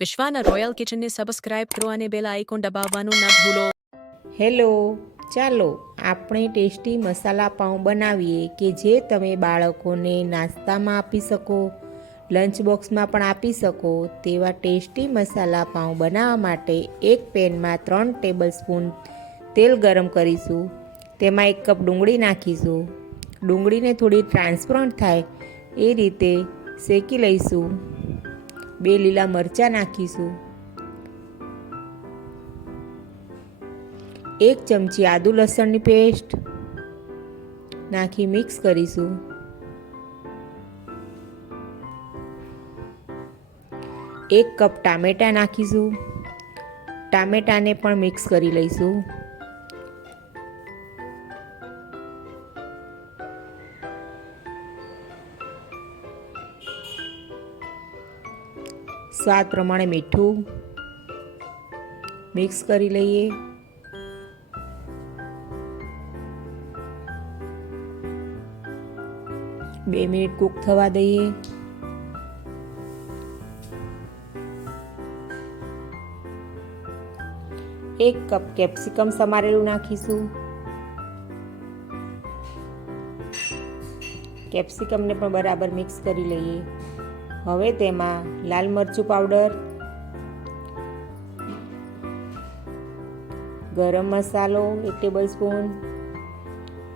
વિશ્વાના royal કિચનને subscribe કરો અને bell icon દબાવવાનું ન ભૂલો. હેલો, ચાલો આપણે ટેસ્ટી મસાલા પાઉં બનાવીએ કે જે તમે બાળકોને નાસ્તામાં આપી શકો, લંચ બોક્સમાં પણ આપી શકો તેવા ટેસ્ટી મસાલા પાઉં બનાવવા માટે એક પેનમાં 3 ટેબલસ્પૂન તેલ ગરમ કરીશું. તેમાં 1 કપ ડુંગળી નાખીશું. ડુંગળીને થોડી ટ્રાન્સપરન્ટ થાય એ રીતે શેકી લઈશું. 2 લીલા મરચાં નાખીશું. 1 ચમચી આદુ લસણની પેસ્ટ નાખી મિક્સ કરીશું. 1 કપ ટામેટાં નાખીશું. ટામેટાને પણ મિક્સ કરી લઈશું. સ્વાદ પ્રમાણે મીઠું મિક્સ કરી લઈએ. બે મિનિટ કૂક થવા દઈએ. એક કપ કેપ્સિકમ સમારેલું નાખીશું. કેપ્સિકમને પણ બરાબર મિક્સ કરી લઈએ. હવે તેમાં લાલ મરચું પાવડર, ગરમ મસાલો 1 ટેબલસ્પૂન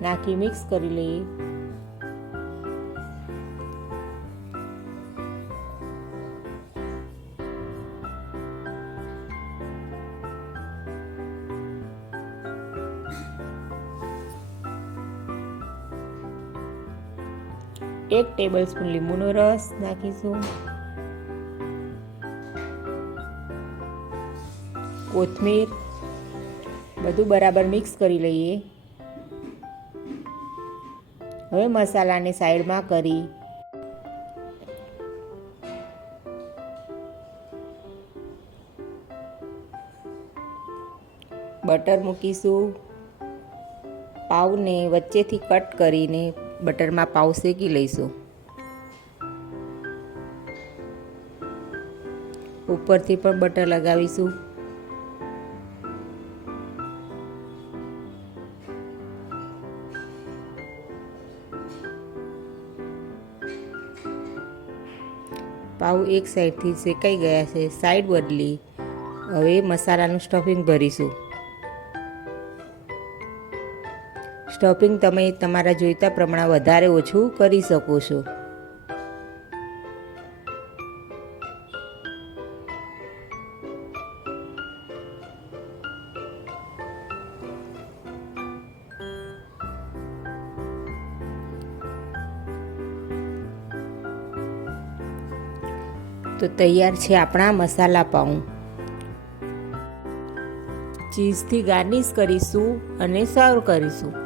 નાખી મિક્સ કરી લઈએ. એક ટેબલસ્પૂન લીંબુનો રસ નાખીશું. કોથમીર બધું બરાબર મિક્સ કરી લઈએ. હવે મસાલાને સાઈડમાં કરી બટર મૂકીશું. પાવને વચ્ચેથી કટ કરીને બટરમાં પાવ શેકી લઈશું. ઉપરથી પણ બટર લગાવીશું. પાવ એક સાઈડથી શેકાઈ ગયા છે, સાઈડ બદલી હવે મસાલાનું સ્ટફિંગ ભરીશું. સ્ટફિંગ તમે તમારા જોઈતા પ્રમાણે વધારે ઓછું કરી શકો છો. તો તૈયાર છે આપણા મસાલા પાઉં. ચીઝથી ગાર્નિશ કરીશું અને સર્વ કરીશું.